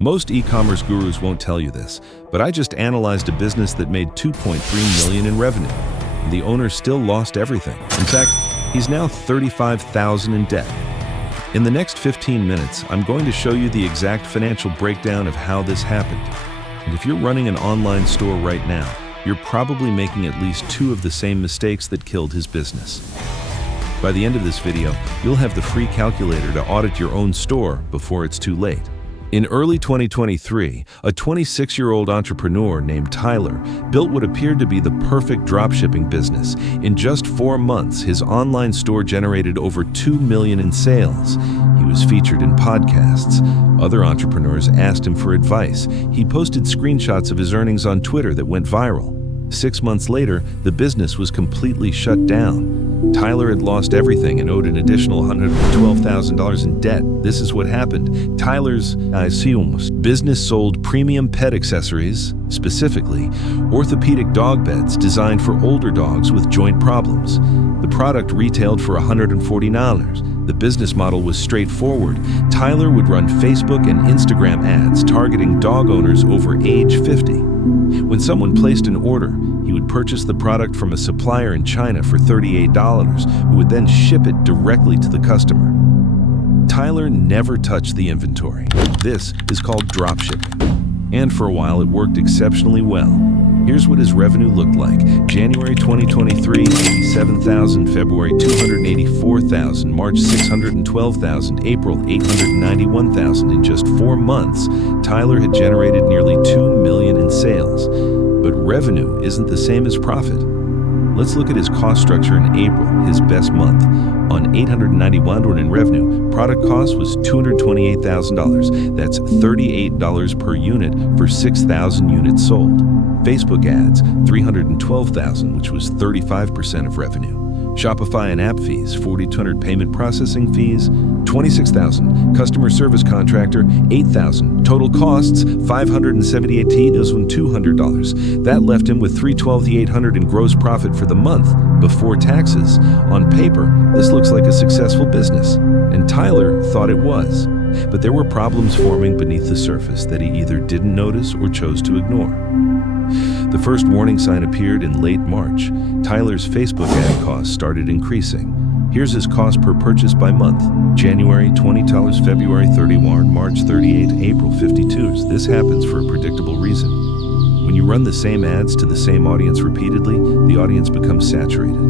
Most e-commerce gurus won't tell you this, but I just analyzed a business that made $2.3 million in revenue. And the owner still lost everything. In fact, he's now $35,000 in debt. In the next 15 minutes, I'm going to show you the exact financial breakdown of how this happened. And if you're running an online store right now, you're probably making at least 2 of the same mistakes that killed his business. By the end of this video, you'll have the free calculator to audit your own store before it's too late. In early 2023, a 26-year-old entrepreneur named Tyler built what appeared to be the perfect dropshipping business. In just 4 months, his online store generated over $2 million in sales. He was featured in podcasts. Other entrepreneurs asked him for advice. He posted screenshots of his earnings on Twitter that went viral. 6 months later, the business was completely shut down. Tyler had lost everything and owed an additional $112,000 in debt. This is what happened. Tyler's business sold premium pet accessories, specifically orthopedic dog beds designed for older dogs with joint problems. The product retailed for $140. The business model was straightforward. Tyler would run Facebook and Instagram ads targeting dog owners over age 50. When someone placed an order, he would purchase the product from a supplier in China for $38, who would then ship it directly to the customer. Tyler never touched the inventory. This is called dropshipping. And for a while, it worked exceptionally well. Here's what his revenue looked like. January 2023, $87,000, February $284,000, March $612,000, April $891,000. In just 4 months, Tyler had generated nearly $2 million in sales. But revenue isn't the same as profit. Let's look at his cost structure in April, his best month. On $891 in revenue, product cost was $228,000. That's $38 per unit for 6,000 units sold. Facebook ads, $312,000, which was 35% of revenue. Shopify and app fees, $4,200. Payment processing fees, $26,000. Customer service contractor, $8,000. Total costs, $578,200. That left him with $312,800 in gross profit for the month before taxes. On paper, this looks like a successful business, and Tyler thought it was. But there were problems forming beneath the surface that he either didn't notice or chose to ignore. The first warning sign appeared in late March. Tyler's Facebook ad costs started increasing. Here's his cost per purchase by month. January, $20, February, $31, March, $38, April, $52. This happens for a predictable reason. When you run the same ads to the same audience repeatedly, the audience becomes saturated.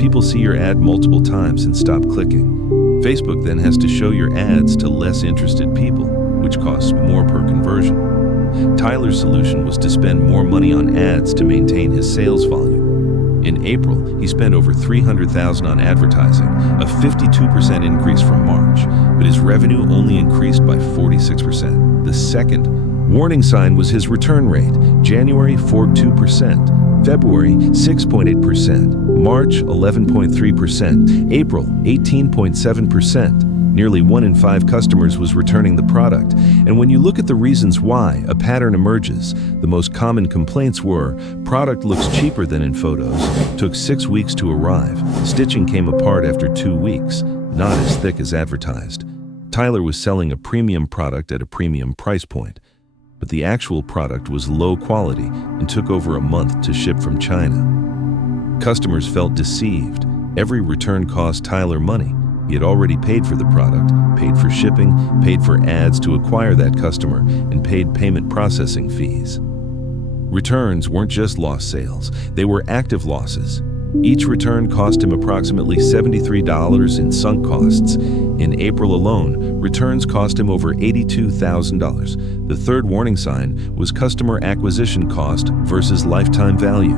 People see your ad multiple times and stop clicking. Facebook then has to show your ads to less interested people, which costs more per conversion. Tyler's solution was to spend more money on ads to maintain his sales volume. In April, he spent over $300,000 on advertising, a 52% increase from March, but his revenue only increased by 46%. The second warning sign was his return rate. January, 4.2%, February, 6.8%, March, 11.3%, April, 18.7%. Nearly 1 in 5 customers was returning the product. And when you look at the reasons why, a pattern emerges. The most common complaints were, product looks cheaper than in photos, took 6 weeks to arrive, stitching came apart after 2 weeks, not as thick as advertised. Tyler was selling a premium product at a premium price point, but the actual product was low quality and took over a month to ship from China. Customers felt deceived. Every return cost Tyler money. He had already paid for the product, paid for shipping, paid for ads to acquire that customer, and paid payment processing fees. Returns weren't just lost sales, they were active losses. Each return cost him approximately $73 in sunk costs. In April alone, returns cost him over $82,000. The third warning sign was customer acquisition cost versus lifetime value.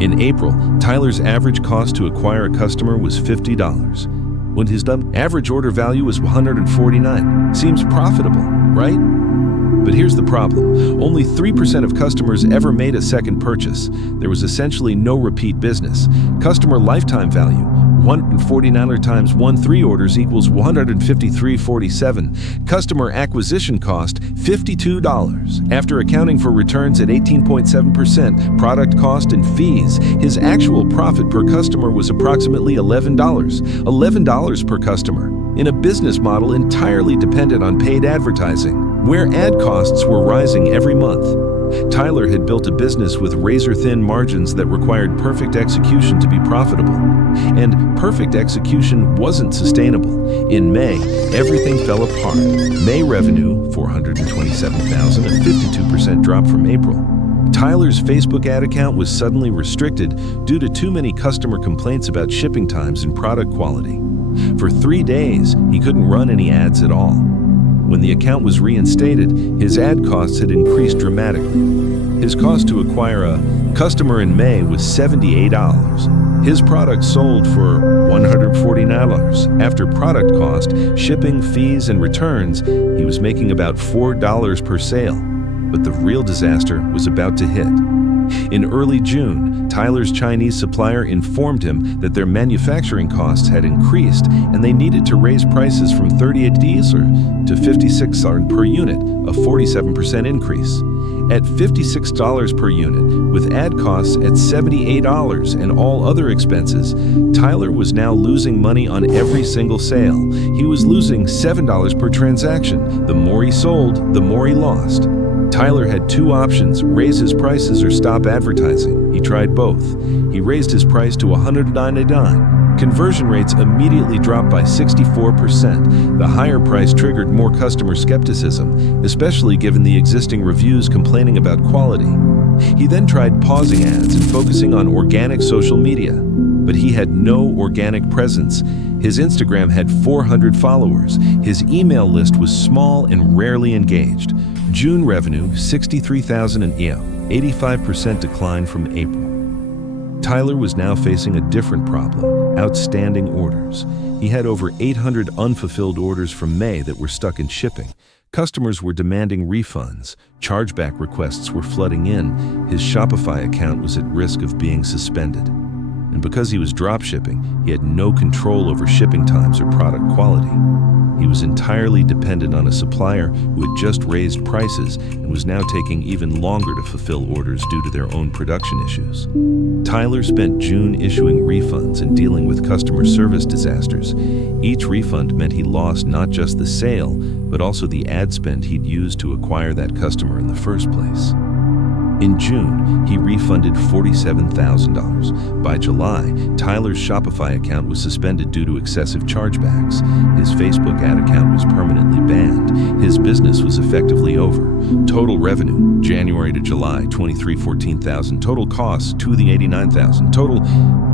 In April, Tyler's average cost to acquire a customer was $50. When his average order value was $149. Seems profitable, right? But here's the problem. Only 3% of customers ever made a second purchase. There was essentially no repeat business. Customer lifetime value, $149 times 3 orders equals $153.47. Customer acquisition cost, $52. After accounting for returns at 18.7%, product cost and fees, his actual profit per customer was approximately $11. $11 per customer, in a business model entirely dependent on paid advertising. where ad costs were rising every month. Tyler had built a business with razor-thin margins that required perfect execution to be profitable. And perfect execution wasn't sustainable. In May, everything fell apart. May revenue, $427,000, a 52% drop from April. Tyler's Facebook ad account was suddenly restricted due to too many customer complaints about shipping times and product quality. For 3 days, he couldn't run any ads at all. When the account was reinstated, his ad costs had increased dramatically. His cost to acquire a customer in May was $78. His product sold for $149. After product cost, shipping, fees, and returns, he was making about $4 per sale. But the real disaster was about to hit. In early June, Tyler's Chinese supplier informed him that their manufacturing costs had increased and they needed to raise prices from $38 to $56 per unit, a 47% increase. At $56 per unit, with ad costs at $78 and all other expenses, Tyler was now losing money on every single sale. He was losing $7 per transaction. The more he sold, the more he lost. Tyler had two options: raise his prices or stop advertising. He tried both. He raised his price to $199. Conversion rates immediately dropped by 64%. The higher price triggered more customer skepticism, especially given the existing reviews complaining about quality. He then tried pausing ads and focusing on organic social media. But he had no organic presence. His Instagram had 400 followers. His email list was small and rarely engaged. June revenue, $63,000 an EO, 85% decline from April. Tyler was now facing a different problem: outstanding orders. He had over 800 unfulfilled orders from May that were stuck in shipping. Customers were demanding refunds. Chargeback requests were flooding in. His Shopify account was at risk of being suspended. And because he was dropshipping, he had no control over shipping times or product quality. He was entirely dependent on a supplier who had just raised prices and was now taking even longer to fulfill orders due to their own production issues. Tyler spent June issuing refunds and dealing with customer service disasters. Each refund meant he lost not just the sale, but also the ad spend he'd used to acquire that customer in the first place. In June, he refunded $47,000. By July, Tyler's Shopify account was suspended due to excessive chargebacks. His Facebook ad account was permanently banned. His business was effectively over. Total revenue, January to July, $14,000. Total costs, $89,000. Total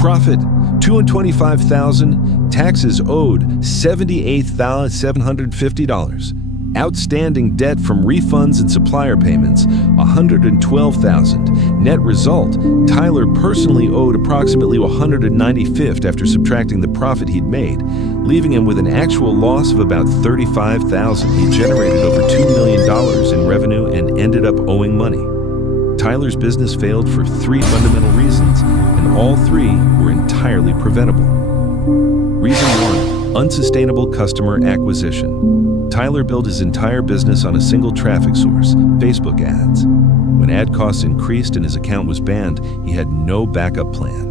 profit, $225,000. Taxes owed, $78,750. Outstanding debt from refunds and supplier payments, $112,000. Net result, Tyler personally owed approximately $195,000 after subtracting the profit he'd made, leaving him with an actual loss of about $35,000. He generated over $2 million in revenue and ended up owing money. Tyler's business failed for 3 fundamental reasons, and all 3 were entirely preventable. Reason 1, unsustainable customer acquisition. Tyler built his entire business on a single traffic source: Facebook ads. When ad costs increased and his account was banned, he had no backup plan.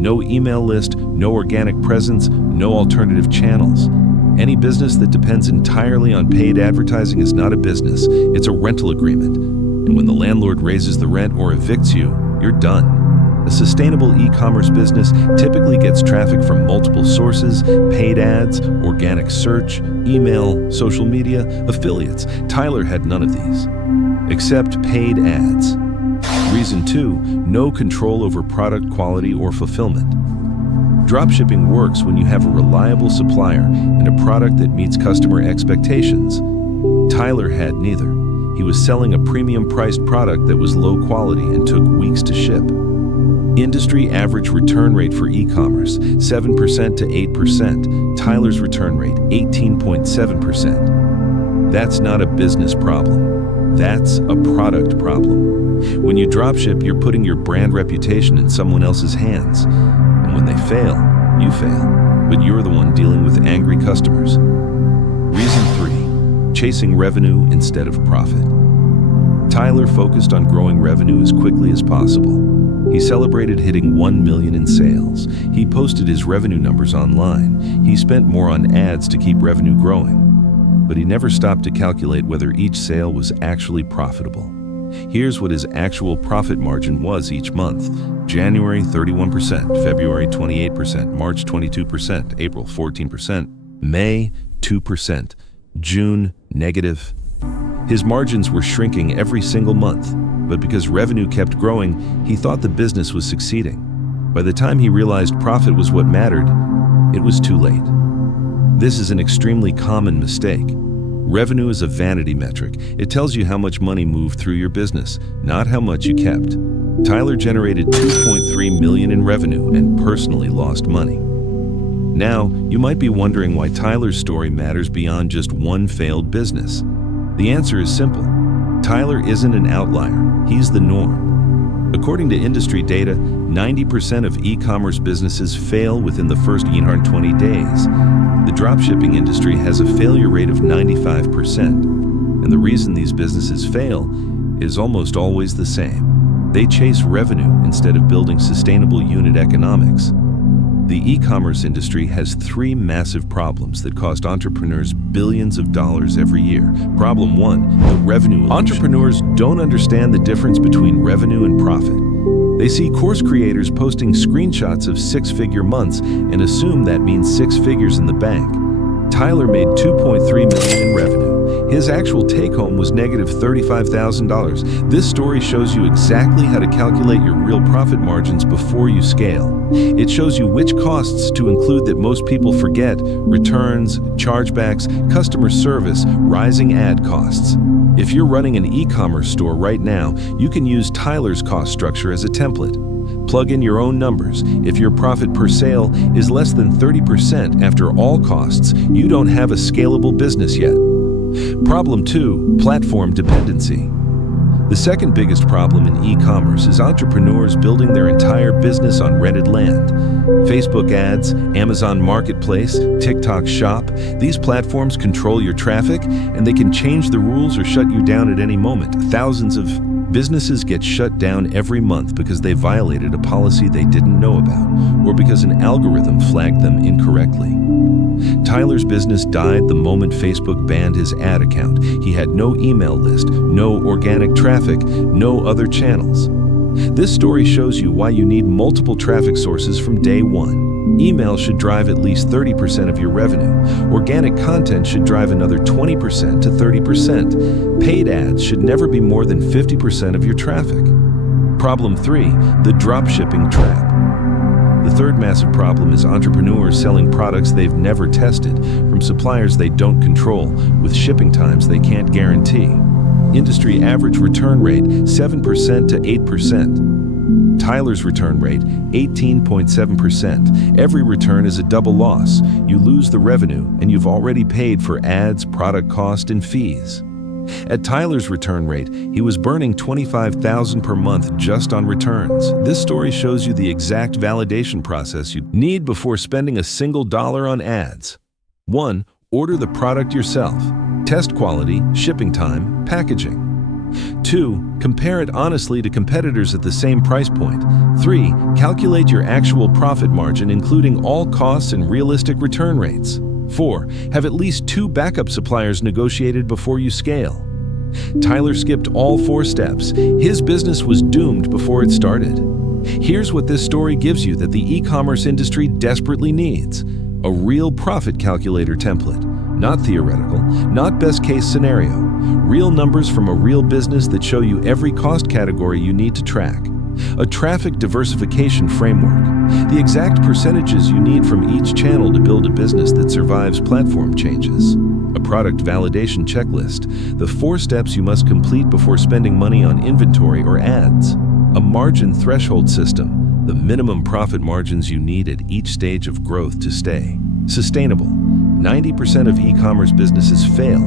No email list, no organic presence, no alternative channels. Any business that depends entirely on paid advertising is not a business, it's a rental agreement. And when the landlord raises the rent or evicts you, you're done. A sustainable e-commerce business typically gets traffic from multiple sources: paid ads, organic search, email, social media, affiliates. Tyler had none of these, except paid ads. Reason 2, no control over product quality or fulfillment. Dropshipping works when you have a reliable supplier and a product that meets customer expectations. Tyler had neither. He was selling a premium-priced product that was low quality and took weeks to ship. Industry average return rate for e-commerce, 7% to 8%. Tyler's return rate, 18.7%. That's not a business problem. That's a product problem. When you dropship, you're putting your brand reputation in someone else's hands. And when they fail, you fail. But you're the one dealing with angry customers. Reason 3, chasing revenue instead of profit. Tyler focused on growing revenue as quickly as possible. He celebrated hitting 1 million in sales. He posted his revenue numbers online. He spent more on ads to keep revenue growing. but he never stopped to calculate whether each sale was actually profitable. Here's what his actual profit margin was each month. January 31%, February 28%, March 22%, April 14%, May 2%, June negative. His margins were shrinking every single month, but because revenue kept growing, he thought the business was succeeding. By the time he realized profit was what mattered, it was too late. This is an extremely common mistake. Revenue is a vanity metric. It tells you how much money moved through your business, not how much you kept. Tyler generated $2.3 million in revenue and personally lost money. Now, you might be wondering why Tyler's story matters beyond just one failed business. The answer is simple. Tyler isn't an outlier. He's the norm. According to industry data, 90% of e-commerce businesses fail within the first 120 days. The dropshipping industry has a failure rate of 95%, and the reason these businesses fail is almost always the same. They chase revenue instead of building sustainable unit economics. The e-commerce industry has three massive problems that cost entrepreneurs billions of dollars every year. Problem one, the revenue illusion. Entrepreneurs don't understand the difference between revenue and profit. They see course creators posting screenshots of six-figure months and assume that means six figures in the bank. Tyler made $2.3 million in revenue. His actual take-home was negative $35,000. This story shows you exactly how to calculate your real profit margins before you scale. It shows you which costs to include that most people forget: returns, chargebacks, customer service, rising ad costs. If you're running an e-commerce store right now, you can use Tyler's cost structure as a template. Plug in your own numbers. If your profit per sale is less than 30% after all costs, you don't have a scalable business yet. Problem two, platform dependency. The second biggest problem in e-commerce is entrepreneurs building their entire business on rented land. Facebook ads, Amazon Marketplace, TikTok Shop, these platforms control your traffic, and they can change the rules or shut you down at any moment. Thousands of businesses get shut down every month because they violated a policy they didn't know about, or because an algorithm flagged them incorrectly. Tyler's business died the moment Facebook banned his ad account. He had no email list, no organic traffic, no other channels. This story shows you why you need multiple traffic sources from day one. Email should drive at least 30% of your revenue. Organic content should drive another 20% to 30%. Paid ads should never be more than 50% of your traffic. Problem three, the dropshipping trap. The third massive problem is entrepreneurs selling products they've never tested from suppliers they don't control with shipping times they can't guarantee. Industry average return rate 7% to 8%. Tyler's return rate 18.7%. Every return is a double loss. You lose the revenue and you've already paid for ads, product cost, and fees. At Tyler's return rate, he was burning $25,000 per month just on returns. This story shows you the exact validation process you need before spending a single dollar on ads. 1. Order the product yourself. Test quality, shipping time, packaging. 2. Compare it honestly to competitors at the same price point. 3. Calculate your actual profit margin, including all costs and realistic return rates. 4. Have at least 2 backup suppliers negotiated before you scale. Tyler skipped all 4 steps. His business was doomed before it started. Here's what this story gives you that the e-commerce industry desperately needs: a real profit calculator template. Not theoretical, not best-case scenario. Real numbers from a real business that show you every cost category you need to track. A traffic diversification framework. The exact percentages you need from each channel to build a business that survives platform changes. A product validation checklist. The 4 steps you must complete before spending money on inventory or ads. A margin threshold system. The minimum profit margins you need at each stage of growth to stay sustainable. 90% of e-commerce businesses fail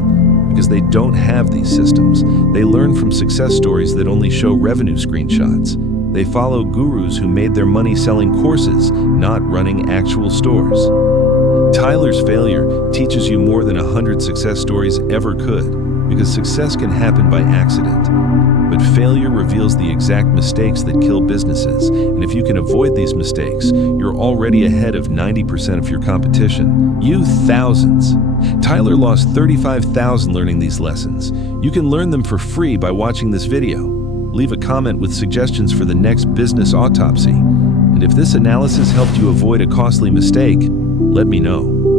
because they don't have these systems. They learn from success stories that only show revenue screenshots. They follow gurus who made their money selling courses, not running actual stores. Tyler's failure teaches you more than 100 success stories ever could, because success can happen by accident, but failure reveals the exact mistakes that kill businesses, and if you can avoid these mistakes, you're already ahead of 90% of your competition. You thousands. Tyler lost $35,000 learning these lessons. You can learn them for free by watching this video. Leave a comment with suggestions for the next business autopsy. And if this analysis helped you avoid a costly mistake, let me know.